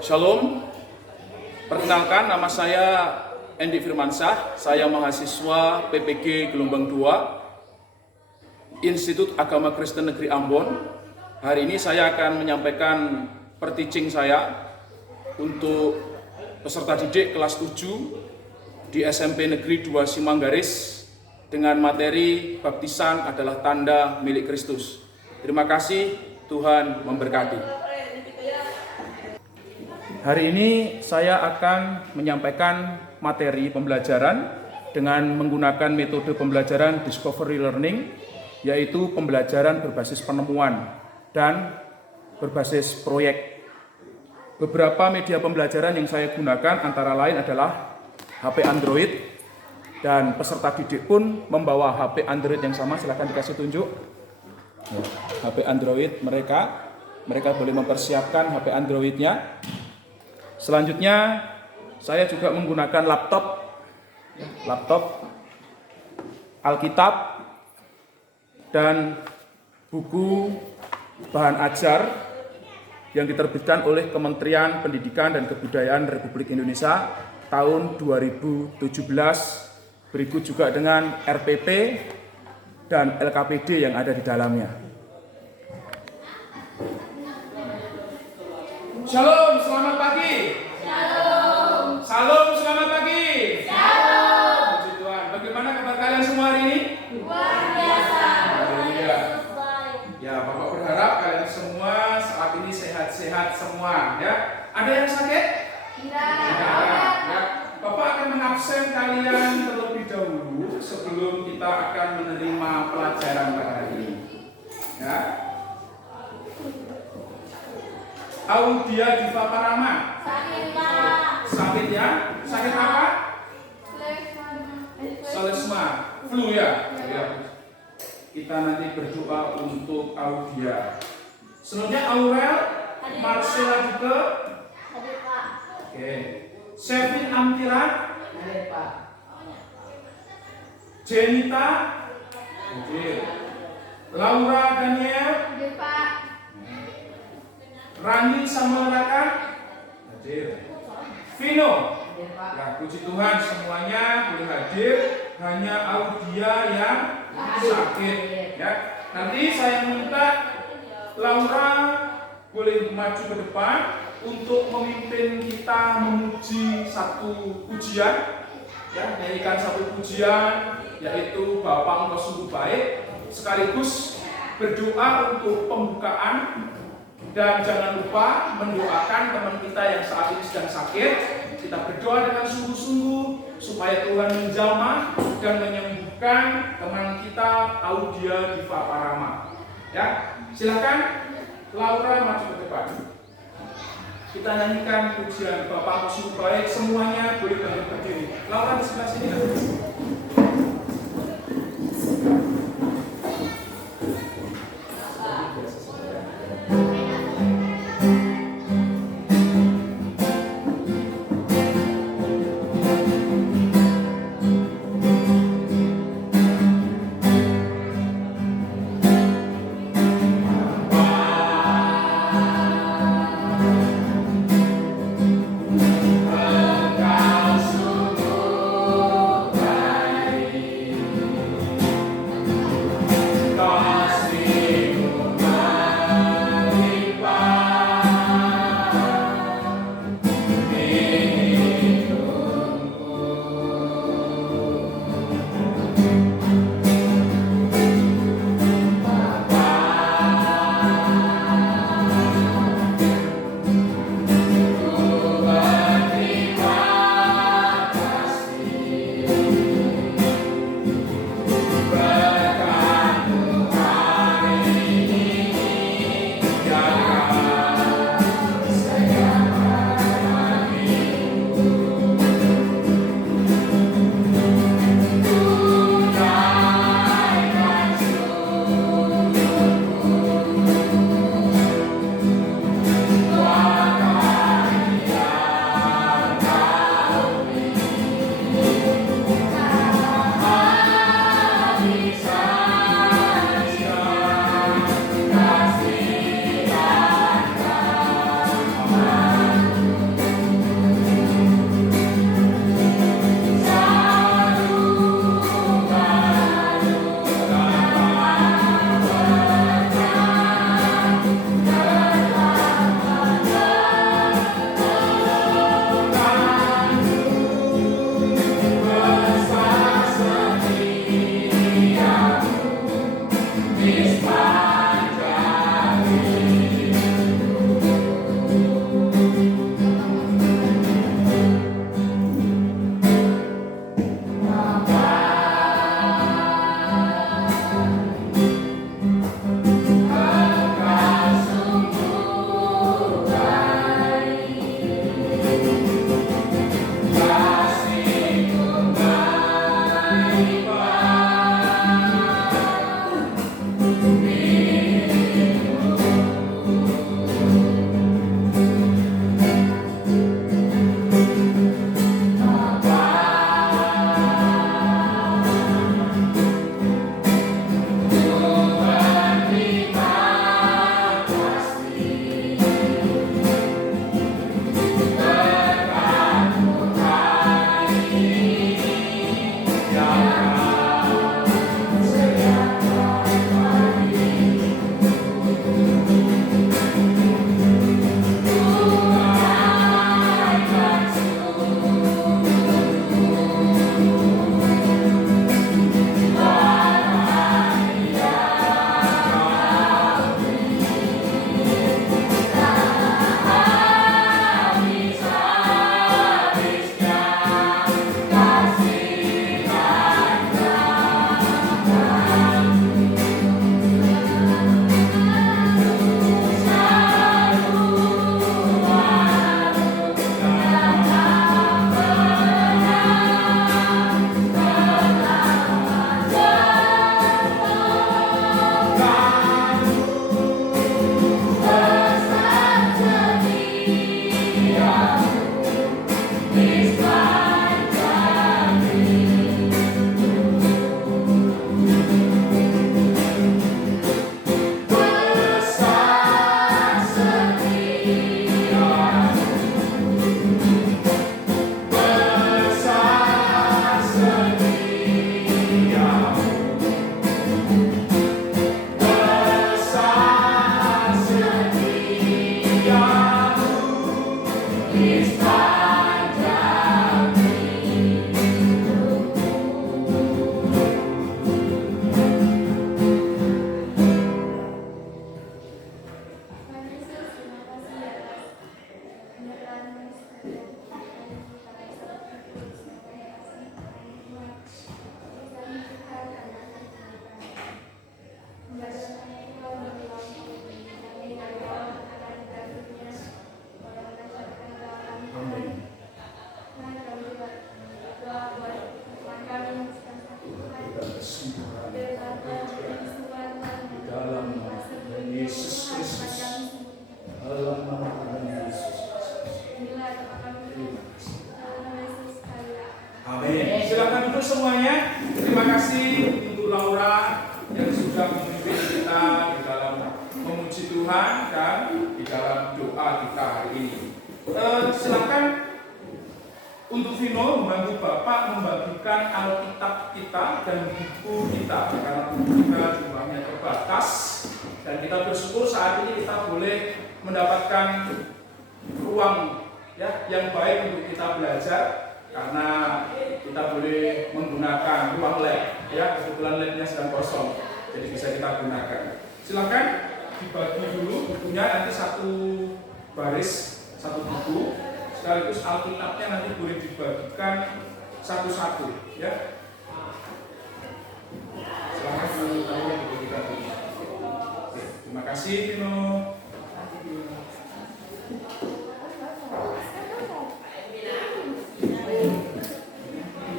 Shalom, perkenalkan nama saya Endi Firmansyah, saya mahasiswa PPG Gelombang 2, Institut Agama Kristen Negeri Ambon. Hari ini saya akan menyampaikan per-teaching saya untuk peserta didik kelas 7 di SMP Negeri 2 Simanggaris dengan materi baptisan adalah tanda milik Kristus. Terima kasih, Tuhan memberkati. Hari ini saya akan menyampaikan materi pembelajaran dengan menggunakan metode pembelajaran discovery learning, yaitu pembelajaran berbasis penemuan dan berbasis proyek. Beberapa media pembelajaran yang saya gunakan antara lain adalah HP Android, dan peserta didik pun membawa HP Android yang sama. Silahkan dikasih tunjuk HP Android mereka boleh mempersiapkan HP Androidnya. Selanjutnya saya juga menggunakan laptop, Alkitab, dan buku bahan ajar yang diterbitkan oleh Kementerian Pendidikan dan Kebudayaan Republik Indonesia tahun 2017, berikut juga dengan RPP dan LKPD yang ada di dalamnya. Shalom, selamat pagi. Shalom. Salam, selamat pagi. Shalom. Puji Tuhan. Bagaimana kabar kalian semua hari ini? Luar biasa. Haleluya. Ya, Bapak berharap kalian semua saat ini sehat-sehat semua, ya. Ada yang sakit? Tidak. Ya. Bapak akan mengabsen kalian terlebih dahulu sebelum kita akan menerima pelajaran pada hari ini. Ya. Audia Diva Parama. Sakit, Pak. Sakit ya? Sakit apa? Selesma. Flu ya? Ya. Kita nanti berdoa untuk Audia. Selanjutnya Aurel, Marcella juga. Hadir, Pak. Oke. Sevin Amtiran. Hadir, Pak. Jenita. Hadir. Laura Daniel. Hadir, Pak. Rani Samuel Raka. Hadir. Vino. Hadir, Pak. Ya, puji Tuhan semuanya boleh hadir, hanya Audia yang sakit. Ya, nanti saya minta Laura boleh maju ke depan untuk memimpin kita memuji satu pujian, ya, nyanyikan satu pujian, yaitu Bapa Engkau Sungguh Baik, sekaligus berdoa untuk pembukaan. Dan jangan lupa mendoakan teman kita yang saat ini sedang sakit. Kita berdoa dengan sungguh-sungguh supaya Tuhan menjamah dan menyembuhkan teman kita Audia Diva Parama. Ya, silakan Laura maju ke depan. Kita nyanyikan pujian Bapa Engkau Sungguh Baik. Semuanya boleh berdiri. Laura di sebelah sini. Engkau sungguh Amin. Silakan duduk semuanya. Terima kasih untuk Laura yang sudah memimpin kita di dalam memuji Tuhan dan di dalam doa kita hari ini. Silakan untuk Vino membantu Bapak membagikan Alkitab kita dan buku kita karena buku kita jumlahnya terbatas dan kita bersyukur saat ini kita boleh mendapatkan ruang yang baik untuk kita belajar karena kita boleh menggunakan ruang lab kebetulan labnya sedang kosong jadi bisa kita gunakan. Silakan dibagi dulu bukunya nanti satu baris satu buku sekaligus Alkitabnya nanti boleh dibagikan satu-satu ya. Silakan dulu dibagikan dulu. Oke, terima kasih Vino.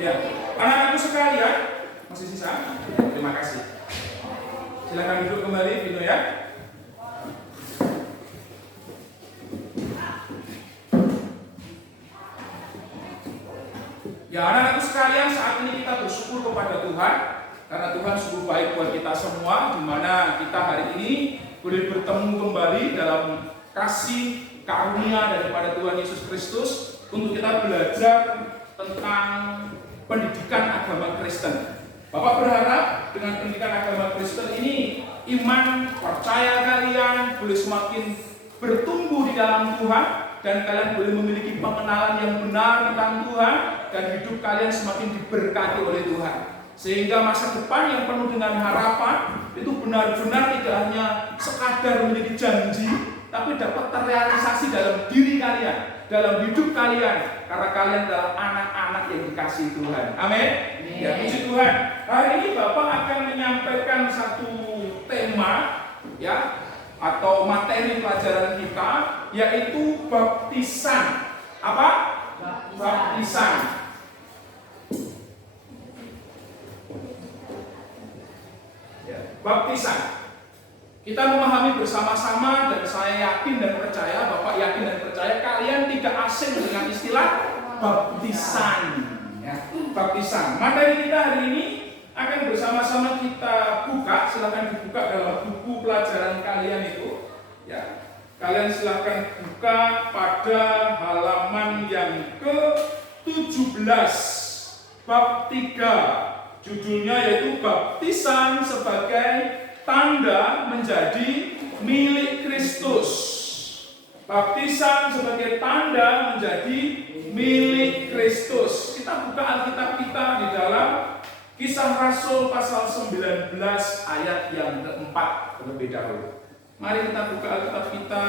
Ya, anak-anakku sekalian, masih sisa? Terima kasih. Silakan duduk kembali, Vino ya. Ya, anak-anakku sekalian, saat ini kita bersyukur kepada Tuhan karena Tuhan sungguh baik buat kita semua, di mana kita hari ini boleh bertemu kembali dalam kasih karunia daripada Tuhan Yesus Kristus untuk kita belajar tentang pendidikan agama Kristen. Bapak berharap dengan pendidikan agama Kristen ini iman percaya kalian boleh semakin bertumbuh di dalam Tuhan dan kalian boleh memiliki pengenalan yang benar tentang Tuhan dan hidup kalian semakin diberkati oleh Tuhan. Sehingga masa depan yang penuh dengan harapan itu benar-benar tidak hanya sekadar menjadi janji, tapi dapat terrealisasi dalam diri kalian, dalam hidup kalian, karena kalian adalah anak-anak yang dikasihi Tuhan. Amin. Ya, puji Tuhan. Hari ini Bapak akan menyampaikan satu tema ya atau materi pelajaran kita yaitu baptisan. Apa? Baptisan. Baptisan. Kita memahami bersama-sama dan saya yakin dan percaya, Bapak yakin dan percaya kalian tidak asing dengan istilah baptisan. Ya, baptisan. Materi kita hari ini akan bersama-sama kita buka. Silakan dibuka dalam buku pelajaran kalian itu. Ya, kalian silakan buka pada halaman yang ke-17 bab 3. Judulnya yaitu baptisan sebagai tanda menjadi milik Kristus. Baptisan sebagai tanda menjadi milik Kristus. Kita buka Alkitab kita di dalam Kisah Rasul pasal 19 ayat yang keempat terlebih dahulu. Mari kita buka Alkitab kita,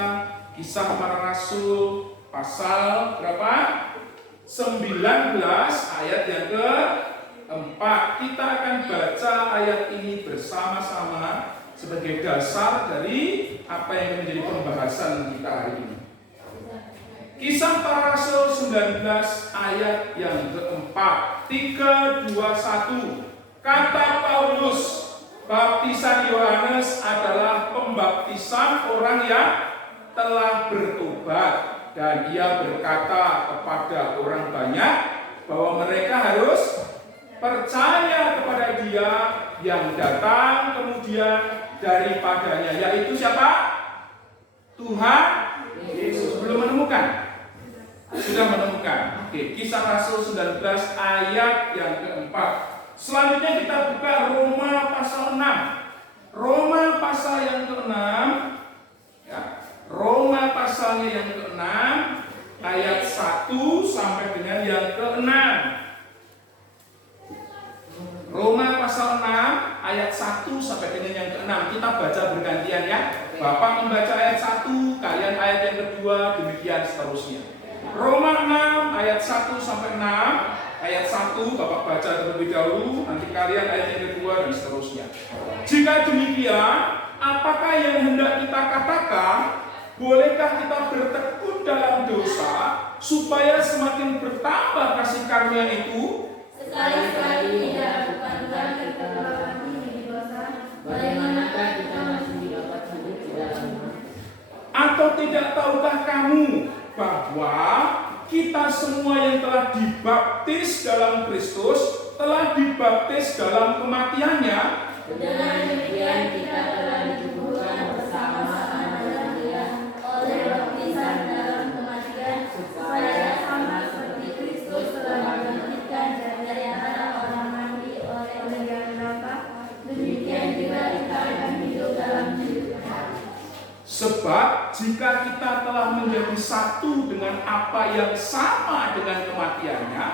Kisah Para Rasul pasal berapa? 19 ayat yang keempat. Kita akan baca ayat ini bersama-sama sebagai dasar dari apa yang menjadi pembahasan kita hari ini. Kisah Para Rasul 19 ayat yang keempat. 3, 2, 1. Kata Paulus, baptisan Yohanes adalah pembaptisan orang yang telah bertobat, dan ia berkata kepada orang banyak bahwa mereka harus percaya kepada Dia yang datang kemudian daripadanya, yaitu siapa? Tuhan Yesus. Belum menemukan? Sudah menemukan. Oke, Kisah Rasul 19 ayat yang keempat. Selanjutnya kita buka Roma pasal 6. Roma pasal yang ke-6 ya. Roma pasalnya yang ke-6 ayat 1 sampai dengan yang ke-6. Roma pasal 6 ayat 1 sampai dengan yang ke-6. Kita baca bergantian ya. Bapak membaca ayat 1, kalian ayat yang kedua, demikian seterusnya. Roma 6 ayat 1 sampai 6. Ayat 1 Bapak baca terlebih dahulu, nanti kalian ayat yang kedua dan seterusnya. Jika demikian, apakah yang hendak kita katakan? Bolehkah kita bertekun dalam dosa supaya semakin bertambah kasih karunia itu? Sekali-sekali tidak lakukan Tuhan kepada kami di dosa. Bagaimanakah kita masih dapat hidup di dalamnya? Atau tidak tahukah kamu bahwa kita semua yang telah dibaptis dalam Kristus telah dibaptis dalam kematiannya? Dengan demikian kita telah dikuburkan bersama-sama dalam Dia oleh baptisan dalam kematian, supaya sama seperti Kristus telah dibangkitkan dari antara orang mati oleh Yang Bapa, demikian juga kita akan hidup dalam hidup. Sebab jika kita telah menjadi satu dengan apa yang sama dengan kematiannya,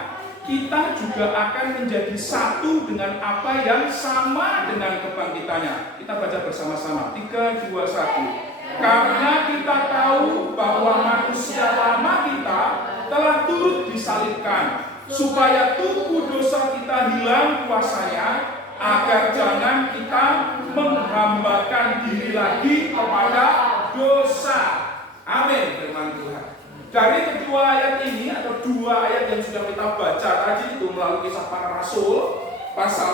kita juga akan menjadi satu dengan apa yang sama dengan kebangkitannya. Kita baca bersama-sama. 3, 2, 1. Karena kita tahu bahwa manusia lama kita telah turut disalibkan, supaya tubuh dosa kita hilang kuasanya, agar jangan kita menghambakan diri lagi kepada dosa. Amin, firman Tuhan. Dari kedua ayat ini atau dua ayat yang sudah kita baca tadi itu melalui Kisah Para Rasul pasal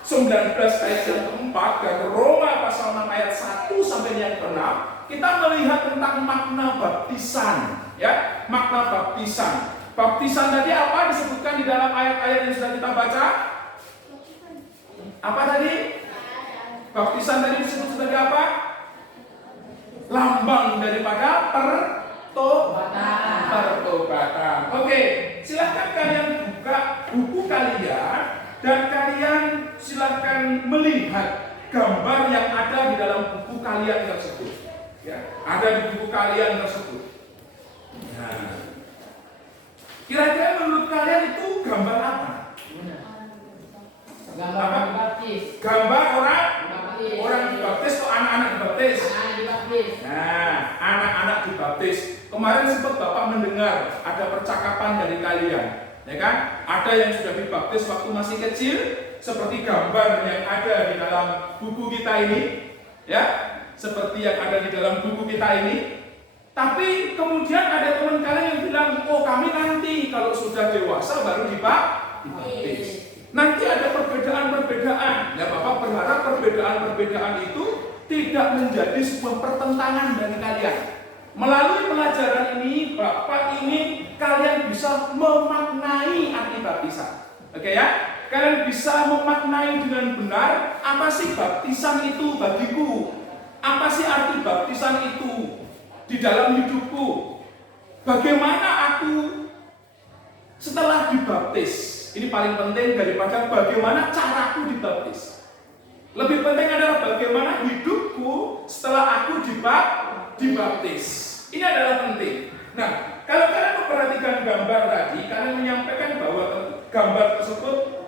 19 ayat yang keempat dan Roma pasal 6 ayat 1 sampai yang ke-6, kita melihat tentang makna baptisan, ya, makna baptisan. Baptisan tadi apa disebutkan di dalam ayat-ayat yang sudah kita baca? Apa tadi? Baptisan tadi disebut sebagai apa? Lambang daripada pertobatan. Oke, silahkan kalian buka buku kalian dan kalian silahkan melihat gambar yang ada di dalam buku kalian tersebut. Ya, ada di buku kalian tersebut. Nah, kira-kira menurut kalian itu gambar apa? Gambar orang dibaptis. Gambar orang dibaptis atau anak-anak dibaptis? Anak dibaptis. Nah, anak-anak dibaptis. Kemarin sempat Bapak mendengar ada percakapan dari kalian, ya kan? Ada yang sudah dibaptis waktu masih kecil, seperti gambar yang ada di dalam buku kita ini, ya, seperti yang ada di dalam buku kita ini. Tapi kemudian ada teman kalian yang bilang, oh kami nanti kalau sudah dewasa baru dibaptis. Nanti ada perbedaan-perbedaan. Ya, Bapak berharap perbedaan-perbedaan itu tidak menjadi sebuah pertentangan dari kalian. Melalui pelajaran ini, Bapak ingin kalian bisa memaknai arti baptisan. Oke ya? Kalian bisa memaknai dengan benar apa sih baptisan itu bagiku? Apa sih arti baptisan itu di dalam hidupku? Bagaimana aku setelah dibaptis? Ini paling penting daripada bagaimana caraku dibaptis. Lebih penting adalah bagaimana hidupku setelah aku dibaptis. Ini adalah penting. Nah, kalau kalian memperhatikan gambar tadi, kalian menyampaikan bahwa gambar tersebut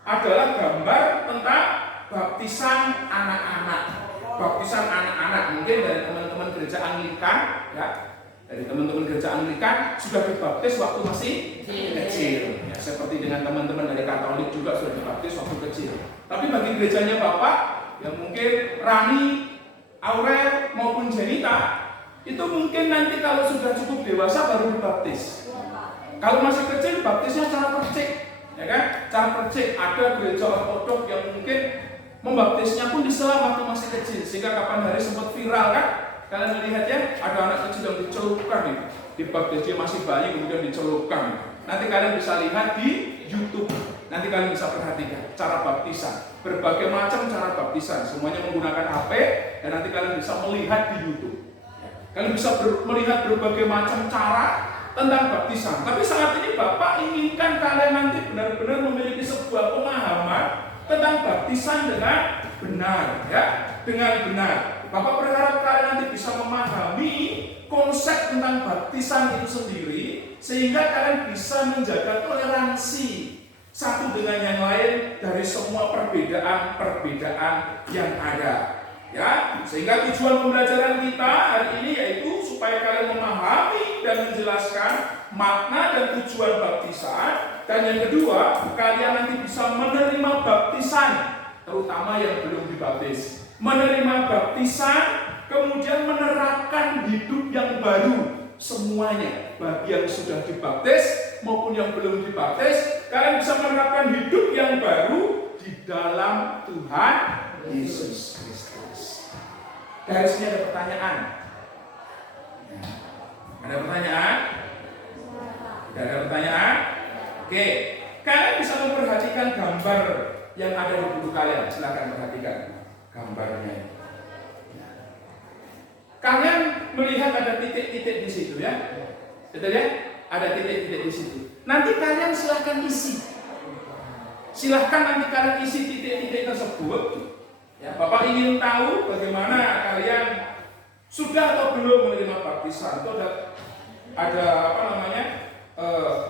adalah gambar tentang baptisan anak-anak. Baptisan anak-anak mungkin dari teman-teman gereja Anglikan, ya. Dari teman-teman gereja Anglikan sudah dibaptis waktu masih kecil. Ya, seperti dengan teman-teman dari Katolik juga sudah dibaptis waktu kecil. Tapi bagi gerejanya Bapak, yang mungkin Rani, Aurel maupun Jenita, itu mungkin nanti kalau sudah cukup dewasa baru dibaptis. Kalau masih kecil, baptisnya cara percik, ya kan? Cara percik. Ada gereja ortodok yang mungkin membaptisnya pun di sela waktu masih kecil, sehingga kapan hari sempat viral kan? Kalian melihat ya, ada anak kecil yang dicelupkan nih, dibaptis dia masih bayi kemudian dicelupkan. Nanti kalian bisa lihat di YouTube. Nanti kalian bisa perhatikan cara baptisan, berbagai macam cara baptisan, semuanya menggunakan HP dan nanti kalian bisa melihat di YouTube. Kalian bisa melihat berbagai macam cara tentang baptisan. Tapi saat ini Bapak inginkan kalian nanti benar-benar memiliki sebuah pemahaman tentang baptisan dengan benar, ya, dengan benar. Bapak berharap kalian nanti bisa memahami konsep tentang baptisan itu sendiri, sehingga kalian bisa menjaga toleransi satu dengan yang lain dari semua perbedaan-perbedaan yang ada. Ya, sehingga tujuan pembelajaran kita hari ini yaitu supaya kalian memahami dan menjelaskan makna dan tujuan baptisan, dan yang kedua, kalian nanti bisa menerima baptisan, terutama yang belum dibaptis. Menerima baptisan, kemudian menerapkan hidup yang baru semuanya, bagi yang sudah dibaptis maupun yang belum dibaptis, kalian bisa menerapkan hidup yang baru di dalam Tuhan Yesus Kristus. Dari sini ada pertanyaan. Ada pertanyaan? Tidak ada pertanyaan? Oke, kalian bisa memperhatikan gambar yang ada di buku kalian. Silakan perhatikan gambarnya. Kalian melihat ada titik-titik di situ ya, betul ya? Ada titik-titik di situ. Nanti kalian silahkan isi. Silahkan nanti kalian isi titik-titik tersebut. Ya, Bapak ingin tahu bagaimana kalian sudah atau belum menerima baptisan. Itu ada apa namanya?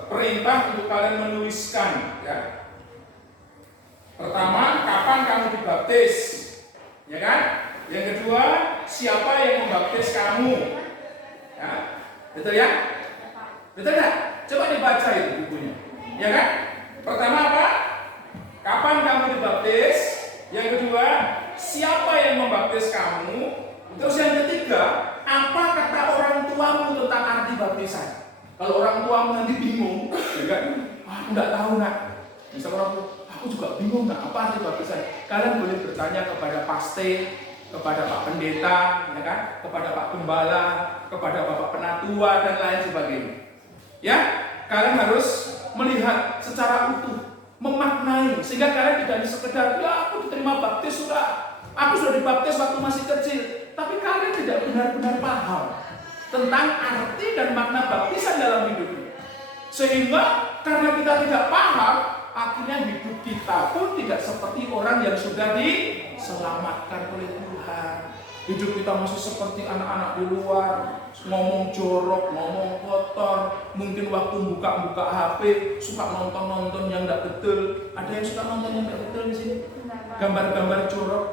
Perintah untuk kalian menuliskan. Ya. Pertama, kapan kamu dibaptis? Ya kan? Yang kedua, siapa yang membaptis kamu? Ya, betul ya? Betul nggak? Coba dibaca itu bukunya. Ya kan? Pertama apa? Kapan kamu dibaptis? Yang kedua, siapa yang membaptis kamu? Terus yang ketiga, apa kata orang tuamu tentang arti baptisan? Kalau orang tuamu nanti bingung, ya kan? Aku nggak tahu nak. Misalnya orang tua, aku juga bingung nak, apa arti baptisan? Kalian boleh bertanya kepada paste, kepada Pak Pendeta, ya kan? Kepada Pak Gembala, kepada Bapak Penatua dan lain sebagainya. Ya, kalian harus melihat secara utuh, memaknai, sehingga kalian tidak sekedar, ya aku diterima baptis sudah, aku sudah dibaptis waktu masih kecil, tapi kalian tidak benar-benar paham tentang arti dan makna baptisan dalam hidupnya. Sehingga karena kita tidak paham, akhirnya hidup kita pun tidak seperti orang yang sudah diselamatkan oleh Tuhan. Hidup kita masih seperti anak-anak di luar, ngomong jorok, ngomong kotor, mungkin waktu buka HP suka nonton yang tidak betul. Ada yang suka nonton yang tidak betul di sini? Gambar-gambar jorok.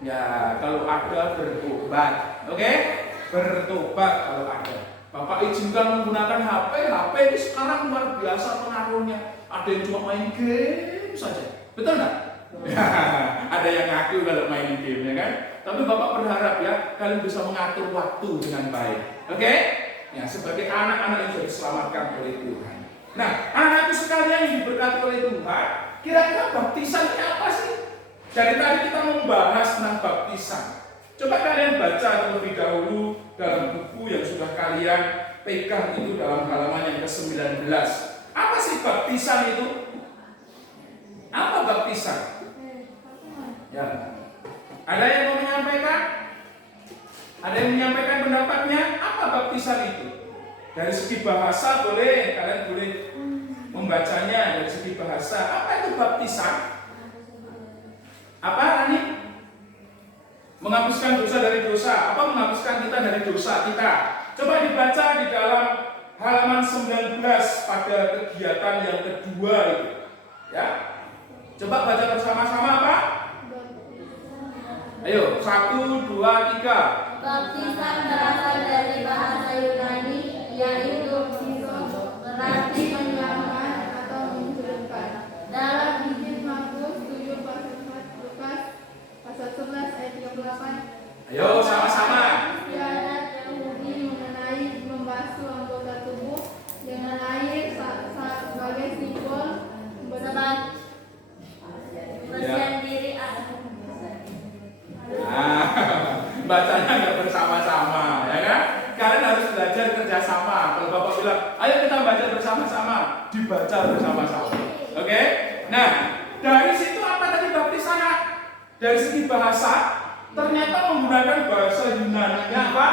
Ya, kalau ada bertobat, oke? Bertobat kalau ada. Bapak izinkan menggunakan HP ini sekarang luar biasa pengaruhnya. Ada yang cuma main game saja, betul nggak? Ya, ada yang ngaku kalau main game, ya kan? Tapi Bapak berharap ya kalian bisa mengatur waktu dengan baik, oke? Ya, sebagai anak-anak yang sudah diselamatkan oleh Tuhan. Nah, anak-anakku sekalian yang diberkati oleh Tuhan, kira-kira baptisan ini apa sih? Dari tadi kita membahas tentang baptisan. Coba kalian baca terlebih dahulu dalam buku yang sudah kalian pegang itu dalam halaman yang ke-19. Apa sih baptisan itu? Apa baptisan? Ya. Ada yang mau menyampaikan? Ada yang menyampaikan pendapatnya? Apa baptisan itu? Dari segi bahasa boleh, kalian boleh membacanya dari segi bahasa. Apa itu baptisan? Apa Rani? Menghapuskan dosa dari dosa. Apa menghapuskan kita dari dosa kita? Coba dibaca di dalam halaman 19 pada kegiatan yang kedua itu. Ya. Coba baca bersama-sama apa? Ayo, 1, 2, 3. Baptisan berasal dari bahasa Yunani, yaitu berarti menyelamatkan atau menghidupkan. Dalam Injil Markus 7 pasal 4, Lukas pasal 11 ayat 38. Ayo sama-sama. Istiadat Yahudi mengenai membasuh anggota tubuh dengan air sebagai simbol kebersihan diri. Bacanya nggak bersama-sama, ya kan? Kalian harus belajar kerjasama. Kalau Bapak bilang, ayo kita baca bersama-sama, dibaca bersama-sama. Oke? Nah, dari situ apa tadi baptisan? Dari segi bahasa, ternyata menggunakan bahasa Yunani-nya apa?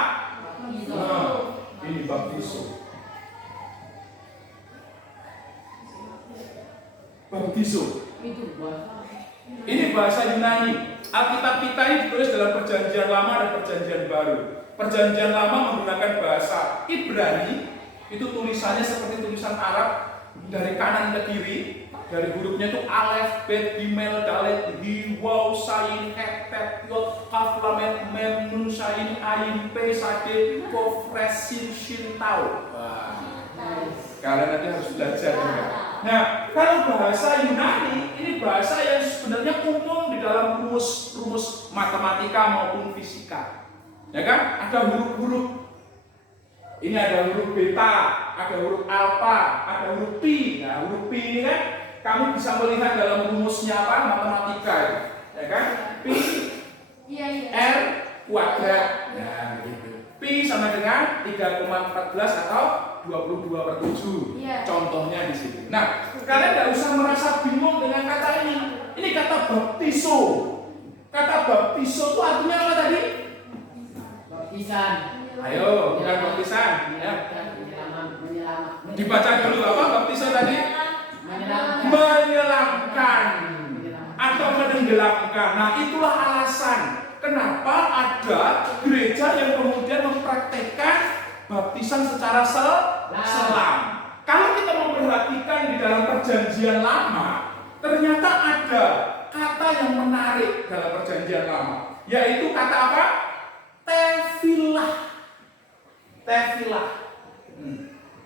Ini baptiso. Baptiso. Ini bahasa Yunani. Alkitab kita ini ditulis dalam Perjanjian Lama dan Perjanjian Baru. Perjanjian Lama menggunakan bahasa Ibrani, itu tulisannya seperti tulisan Arab dari kanan ke kiri. Dari hurufnya itu alef, bet, gimel, dalet, hi, waw, sayin, het, tet, yot, kaf, lamet, mem, nun, sayin, ayin, pe, sade, kof, res, sin, shin, tau. Wah, kalian nanti harus belajar ya. Nah, kalau bahasa Yunani ini bahasa yang sebenarnya umum di dalam rumus matematika maupun fisika. Ya kan? Ada huruf-huruf. Ini ada huruf beta, ada huruf alfa, ada huruf pi. Nah, huruf pi ini kan kamu bisa melihat dalam rumusnya apa? Matematika, ya kan? Pi R kuadrat. Nah, begitu. Pi sama dengan 3,14 atau 22/7. Contohnya di sini. Nah, kalian tidak usah merasa bingung dengan kata ini. Ini kata baptiso. Kata baptiso itu artinya apa tadi? Baptisan. Ayo, bukan baptisan. Ya. Dibaca dulu apa baptiso tadi? Menyelamkan atau menenggelamkan. Nah, itulah alasan kenapa ada gereja yang kemudian mempraktekkan baptisan secara selam. Kalau kita memperhatikan di dalam Perjanjian Lama, ternyata ada kata yang menarik dalam Perjanjian Lama, yaitu kata apa? Tefilah. Tefilah.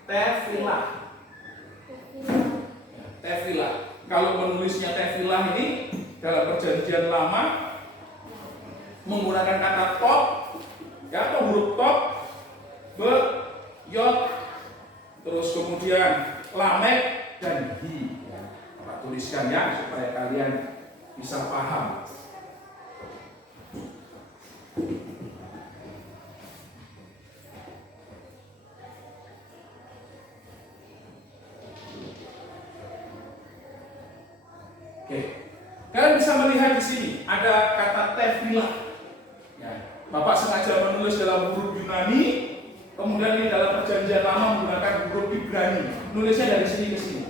Tefilah. Tefilah. Kalau menulisnya tefilah ini dalam Perjanjian Lama menggunakan kata top, ya, atau huruf top, be, yot, terus kemudian lamek dan hi. Pak tuliskan ya supaya kalian bisa paham. Oke, kalian bisa melihat di sini ada kata tefilah. Ya, Bapak sengaja menulis dalam huruf Yunani, kemudian ini dalam Perjanjian Lama menggunakan huruf Ibrani. Nulisnya dari sini ke sini.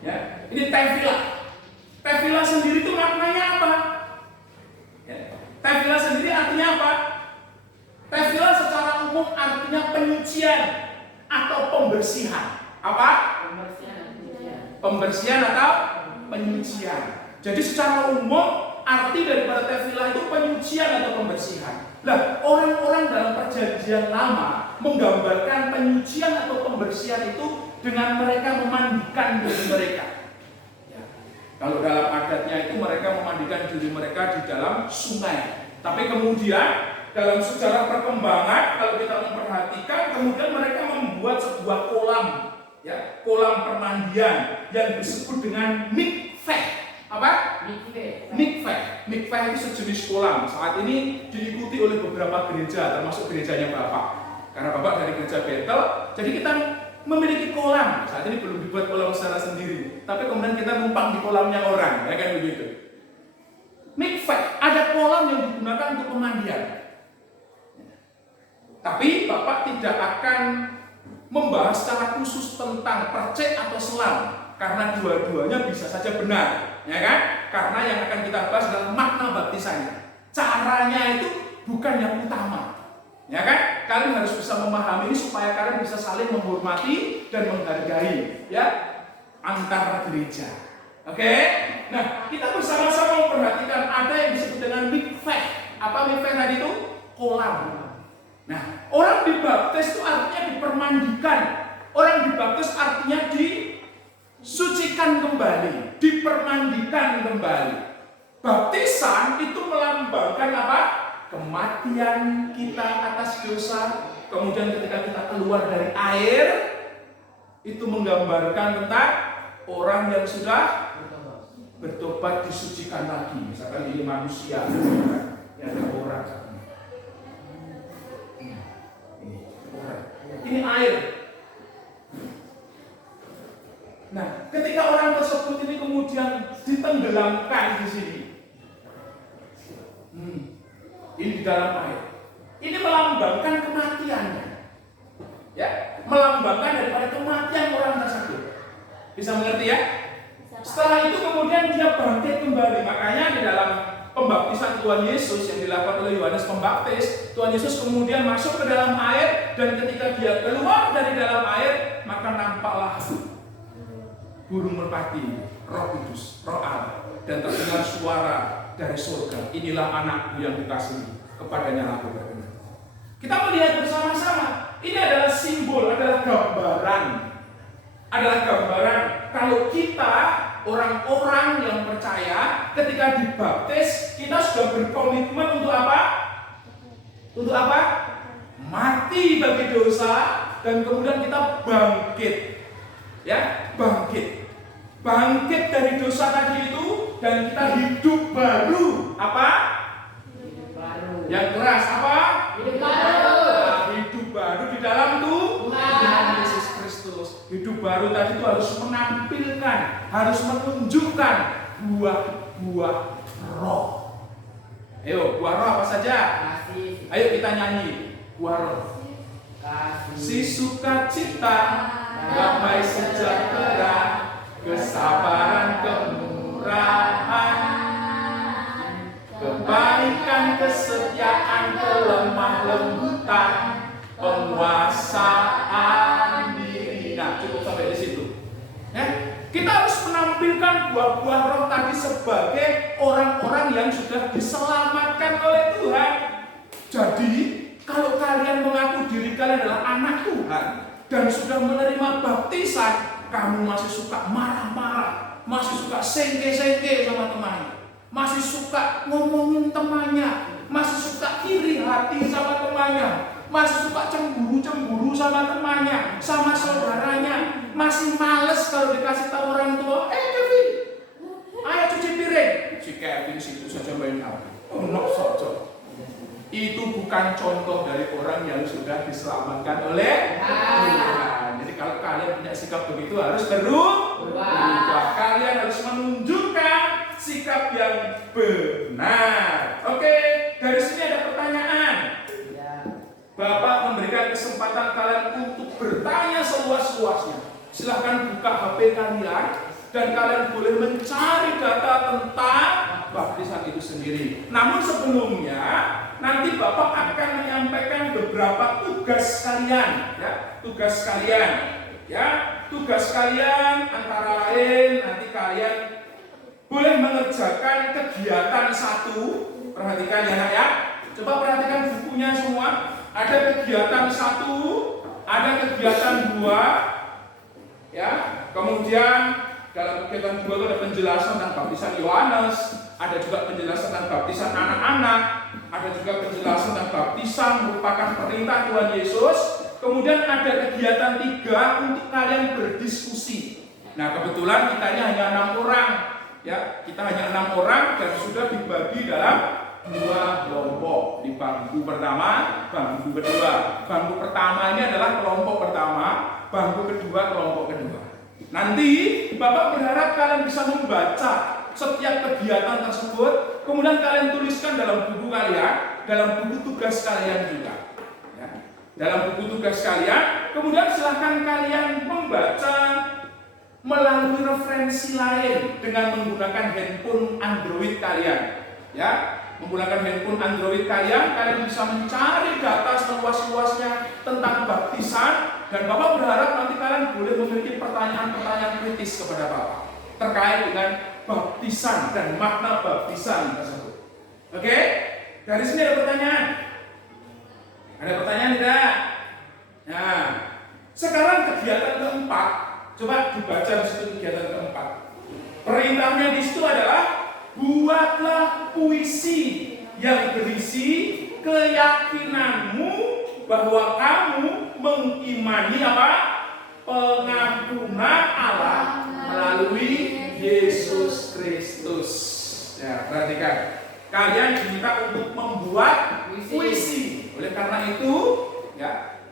Ya, ini tefilah. Tefilah sendiri itu maknanya apa? Ya, tefilah sendiri artinya apa? Tefilah secara umum artinya penyucian atau pembersihan. Apa? Pembersihan atau penyucian. Jadi secara umum arti daripada tefilah itu penyucian atau pembersihan. Nah, orang-orang dalam Perjanjian Lama menggambarkan penyucian atau pembersihan itu dengan mereka memandikan diri mereka. Ya. Kalau dalam adatnya itu mereka memandikan diri mereka di dalam sungai. Tapi kemudian dalam sejarah perkembangan, kalau kita memperhatikan, kemudian mereka membuat sebuah kolam, ya, kolam permandian yang disebut dengan mikveh. Apa? Mikveh. Mikveh itu sejenis kolam. Saat ini diikuti oleh beberapa gereja, termasuk gerejanya Bapak. Karena Bapak dari gereja Betel, jadi kita memiliki kolam. Saat ini belum dibuat kolam secara sendiri, tapi kemudian kita numpang di kolamnya orang, ya kan begitu. Mikveh, ada kolam yang digunakan untuk pemandian. Tapi Bapak tidak akan membahas secara khusus tentang percek atau selam, karena dua-duanya bisa saja benar, ya kan? Karena yang akan kita bahas adalah makna baptisannya. Caranya itu bukan yang utama, ya kan? Kalian harus bisa memahami ini supaya kalian bisa saling menghormati dan menghargai, ya, antar gereja. Oke? Nah, kita bersama-sama memperhatikan ada yang disebut dengan mikveh. Apa mikveh tadi itu? Kolam. Nah, orang dibaptis itu artinya dipermandikan. Orang dibaptis artinya disucikan kembali, dipermandikan kembali. Baptisan itu melambangkan apa? Kematian kita atas dosa. Kemudian ketika kita keluar dari air, itu menggambarkan tentang orang yang sudah bertobat disucikan lagi. Misalkan ini manusia, ya, ada orang. Ini air. Nah, ketika orang tersebut ini kemudian ditenggelamkan di sini, ini di dalam air, ini melambangkan kematiannya, ya, melambangkan daripada kematian orang tersebut. Bisa mengerti ya? Setelah itu kemudian dia bangkit kembali. Makanya di dalam pembaptisan Tuhan Yesus yang dilakukan oleh Yohanes Pembaptis, Tuhan Yesus kemudian masuk ke dalam air, dan ketika dia keluar dari dalam air, maka nampaklah burung merpati, Roh Kudus, Roh Allah, dan terdengar suara dari surga, inilah anakku yang dikasihi, kepadanya aku berkenan. Kita melihat bersama-sama, ini adalah simbol, adalah gambaran kalau kita orang-orang yang percaya ketika dibaptis, kita sudah berkomitmen untuk apa? Untuk apa? Mati bagi dosa, dan kemudian kita bangkit. Ya, bangkit dari dosa tadi itu, dan kita hidup baru. Apa? Hidup baru. Yang keras apa? Hidup baru. Nah, hidup baru di dalam Tuhan Yesus Kristus. Hidup baru tadi itu harus menampilkan, harus menunjukkan buah-buah roh. Ayo, buah roh apa saja? Kasih. Ayo kita nyanyi buah roh. Kasih. Si sukacita, damai sejahtera, kesabaran, kemurahan, kebaikan, kesetiaan, kelemah lembutan, penguasaan diri. Nah, cukup sampai di situ. Ya, kita harus menampilkan buah-buah roh tadi sebagai orang-orang yang sudah diselamatkan oleh Tuhan. Jadi, kalau kalian mengaku diri kalian adalah anak Tuhan dan sudah menerima baptisan, kamu masih suka marah-marah, masih suka sengke-sengke sama temannya, masih suka ngomongin temannya, masih suka iri hati sama temannya, masih suka cemburu-cemburu sama temannya, sama saudaranya, masih males kalau dikasih tahu orang tua, Kevin, ayo cuci piring. Si Kevin situ saja main HP. Oh, no, saja. Itu bukan contoh dari orang yang sudah diselamatkan oleh Tuhan. Jadi kalau kalian punya sikap begitu harus berubah. Kalian harus menunjukkan sikap yang benar. Oke, dari sini ada pertanyaan. Bapak memberikan kesempatan kalian untuk bertanya seluas-luasnya. Silahkan buka HP kalian dan kalian boleh mencari data tentang baptisan itu sendiri. Namun sebelumnya, nanti Bapak akan menyampaikan beberapa tugas kalian, ya, tugas kalian antara lain nanti kalian boleh mengerjakan kegiatan 1. Perhatikan ya, nak ya. Coba perhatikan bukunya semua. Ada kegiatan 1, ada kegiatan 2, ya. Kemudian dalam kegiatan 2 itu ada penjelasan tentang baptisan Yohanes, ada juga penjelasan tentang baptisan anak-anak, ada juga penjelasan tentang baptisan merupakan perintah Tuhan Yesus. Kemudian ada kegiatan 3 untuk kalian berdiskusi. Nah, kebetulan kita ini hanya 6 orang, ya. Kita hanya 6 orang dan sudah dibagi dalam 2 kelompok. Di bangku pertama, bangku kedua. Bangku pertama ini adalah kelompok pertama, bangku kedua kelompok kedua. Nanti Bapak berharap kalian bisa membaca setiap kegiatan tersebut, kemudian kalian tuliskan dalam buku kalian, dalam buku tugas kalian juga, ya. Dalam buku tugas kalian, kemudian silahkan kalian membaca melalui referensi lain dengan menggunakan handphone Android kalian, ya. Menggunakan handphone Android kalian bisa mencari data seluas-luasnya tentang baptisan, dan Bapak berharap nanti kalian boleh memiliki pertanyaan-pertanyaan kritis kepada Bapak terkait dengan baptisan dan makna baptisan tersebut. Oke? Dari sini ada pertanyaan? Ada pertanyaan tidak? Nah, sekarang kegiatan keempat, coba dibaca di situ kegiatan keempat. Perintahnya di situ adalah buatlah puisi yang berisi keyakinanmu bahwa kamu mengimani apa? Pengampunan Allah melalui Yesus Kristus. Ya, perhatikan. Kalian diminta untuk membuat puisi. Oleh karena itu, ya,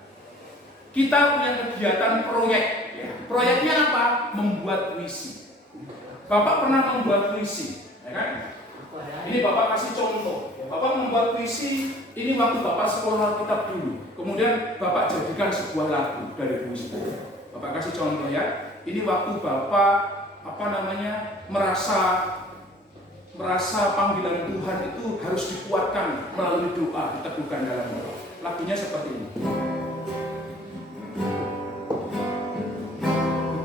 kita punya kegiatan proyek. Ya. Proyeknya apa? Membuat puisi. Bapak pernah membuat puisi, ya kan? Ini Bapak kasih contoh. Bapak membuat puisi. Ini waktu Bapak sekolah kitab dulu. Kemudian Bapak jadikan sebuah lagu dari puisi. Bapak kasih contoh ya. Ini waktu Bapak merasa rasa panggilan Tuhan itu harus dikuatkan melalui doa, diteguhkan dalam doa. Lagunya seperti ini.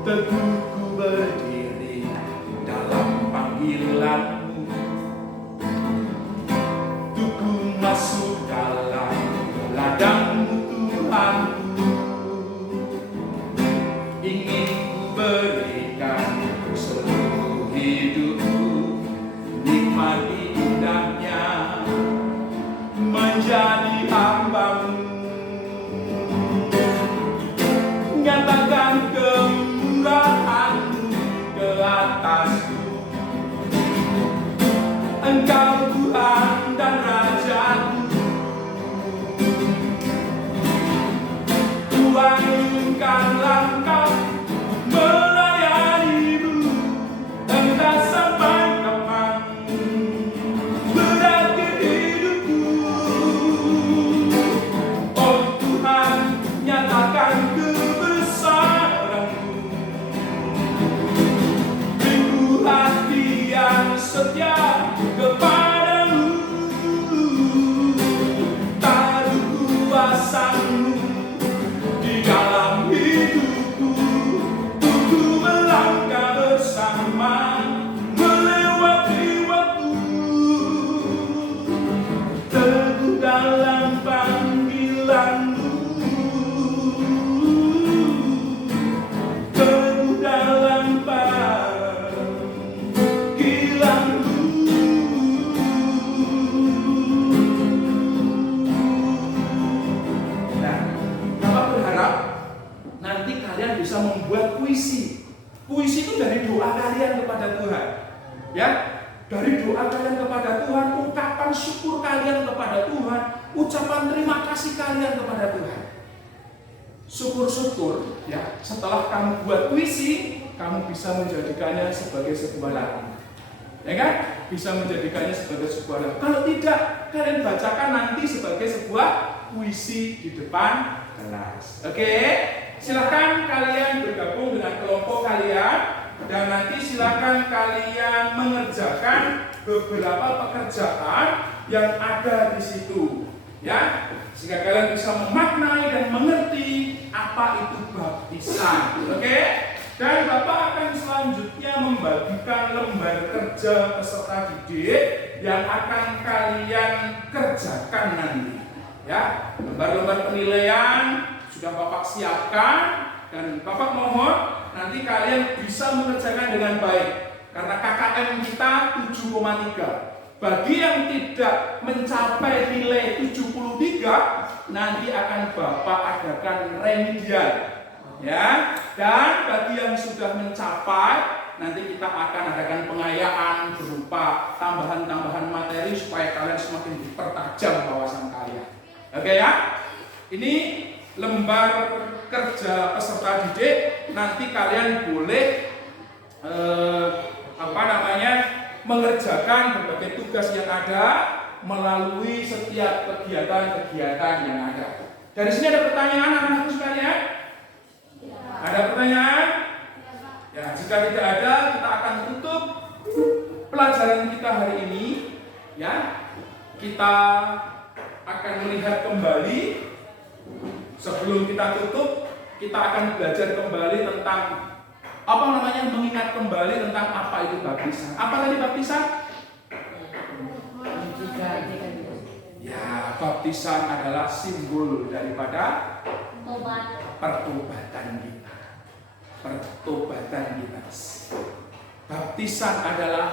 Teguhku berdiri dalam panggilan-Mu, Tuku masuk dalam ladang-Mu Tuhanku. Ingin ku berikan seluruh hidupku, nikmati indahnya menjadi hamba-Mu. Nyatakan kemurahan-Mu ke atasku. Engkau Tuhan dan Raja-Ku. Tuhankan langkah melayani-Mu, entah sampai kapan berakhir hidupku. Oh Tuhan, nyatakan kebesaran-Mu. Beriku hati yang setia kepadamu, taruh kuasa-Mu di dalam hidupku, untuk melangkah bersama melewati waktu, teguh dalam panggilan-Mu, teguh dalam panggilan-Mu. Nah, Bapak berharap nanti kalian bisa membuat puisi. Puisi itu dari doa kalian kepada Tuhan. Ya, dari doa kalian kepada Tuhan, ungkapan syukur kalian kepada Tuhan, ucapan terima kasih kalian kepada Tuhan. Syukur-syukur, ya, setelah kamu buat puisi, kamu bisa menjadikannya sebagai sebuah lagu. Ya kan? Bisa menjadikannya sebagai sebuah lagu. Kalau tidak, kalian bacakan nanti sebagai sebuah puisi di depan kelas. Oke? Silakan kalian bergabung dengan kelompok kalian dan nanti silakan kalian mengerjakan beberapa pekerjaan yang ada di situ. Ya, sehingga kalian bisa memaknai dan mengerti apa itu baptisan. Oke? Dan Bapak akan selanjutnya membagikan lembar kerja peserta didik yang akan kalian kerjakan nanti. Ya, lembar-lembar penilaian sudah Bapak siapkan dan Bapak mohon nanti kalian bisa mengerjakan dengan baik karena KKM kita 7,3. Bagi yang tidak mencapai nilai 73 nanti akan Bapak adakan remedial. Ya, dan bagi yang sudah mencapai nanti kita akan adakan pengayaan berupa tambahan-tambahan materi supaya kalian semakin dipertajam wawasan kalian. Oke ya? Ini lembar kerja peserta didik, nanti kalian boleh mengerjakan berbagai tugas yang ada melalui setiap kegiatan-kegiatan yang ada. Dari sini ada pertanyaan anak-anakku sekalian? Ada pertanyaan? Ya, jika tidak ada, kita akan tutup pelajaran kita hari ini. Ya, kita akan melihat kembali. Sebelum kita tutup, kita akan belajar kembali tentang mengingat kembali tentang apa itu baptisan. Apa tadi baptisan? Ya, baptisan adalah simbol daripada pertobatan kita. Pertobatan kita. Baptisan adalah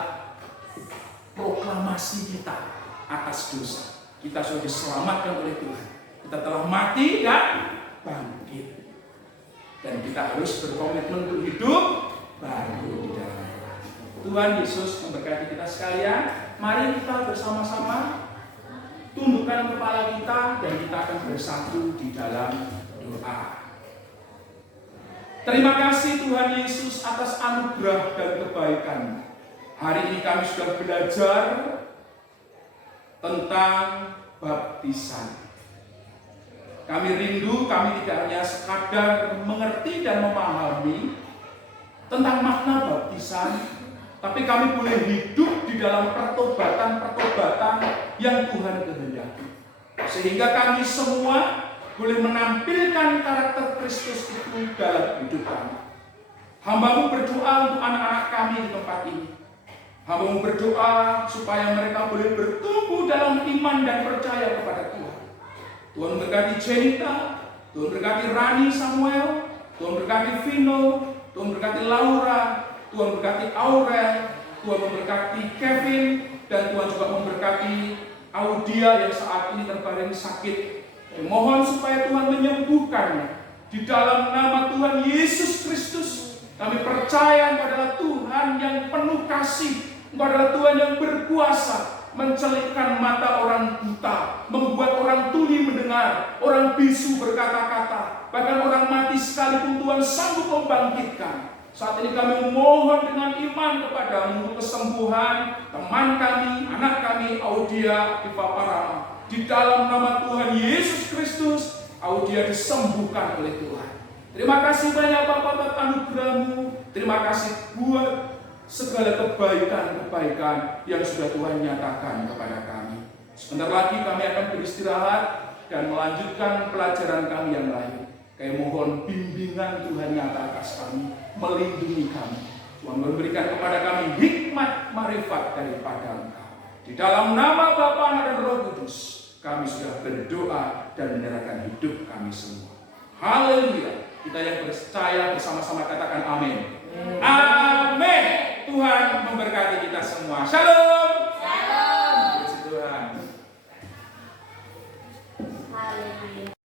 proklamasi kita atas dosa. Kita sudah diselamatkan oleh Tuhan. Kita telah mati dan bangkit. Dan kita harus berkomitmen untuk hidup baru di dalam Tuhan. Tuhan Yesus memberkati kita sekalian. Mari kita bersama-sama tundukkan kepala kita dan kita akan bersatu di dalam doa. Terima kasih Tuhan Yesus atas anugerah dan kebaikan. Hari ini kami sudah belajar tentang baptisan. Kami rindu, kami tidak hanya sekadar mengerti dan memahami tentang makna baptisan, tapi kami boleh hidup di dalam pertobatan-pertobatan yang Tuhan kehendaki. Sehingga kami semua boleh menampilkan karakter Kristus itu dalam hidup kami. Hamba-Mu berdoa untuk anak-anak kami di tempat ini. Hamba-Mu berdoa supaya mereka boleh bertumbuh dalam iman dan percaya kepada Tuhan. Tuhan berkati Jenita, Tuhan berkati Rani Samuel, Tuhan berkati Vino, Tuhan berkati Laura, Tuhan berkati Aurel, Tuhan memberkati Kevin, dan Tuhan juga memberkati Audia yang saat ini terbaring sakit. Mohon supaya Tuhan menyembuhkannya. Di dalam nama Tuhan Yesus Kristus, kami percaya adalah Tuhan yang penuh kasih, adalah Tuhan yang berkuasa mencelikkan mata orang buta, membuat orang tuli mendengar, orang bisu berkata-kata, bahkan orang mati sekalipun Tuhan sanggup membangkitkan. Saat ini kami memohon dengan iman kepada-Mu untuk kesembuhan teman kami, anak kami, Audia Ipaparama. Di dalam nama Tuhan Yesus Kristus, Audia disembuhkan oleh Tuhan. Terima kasih banyak Bapak buat anugerah-Mu. Terima kasih buat segala kebaikan-kebaikan yang sudah Tuhan nyatakan kepada kami. Sebentar lagi kami akan beristirahat dan melanjutkan pelajaran kami yang lain. Kami mohon bimbingan Tuhan nyata atas kami, melindungi kami. Tuhan memberikan kepada kami hikmat marifat daripada Engkau. Di dalam nama Bapa, Anak dan Roh Kudus, kami sudah berdoa dan menyerahkan hidup kami semua. Haleluya. Kita yang percaya bersama-sama katakan amin. Amin. Tuhan memberkati kita semua. Shalom.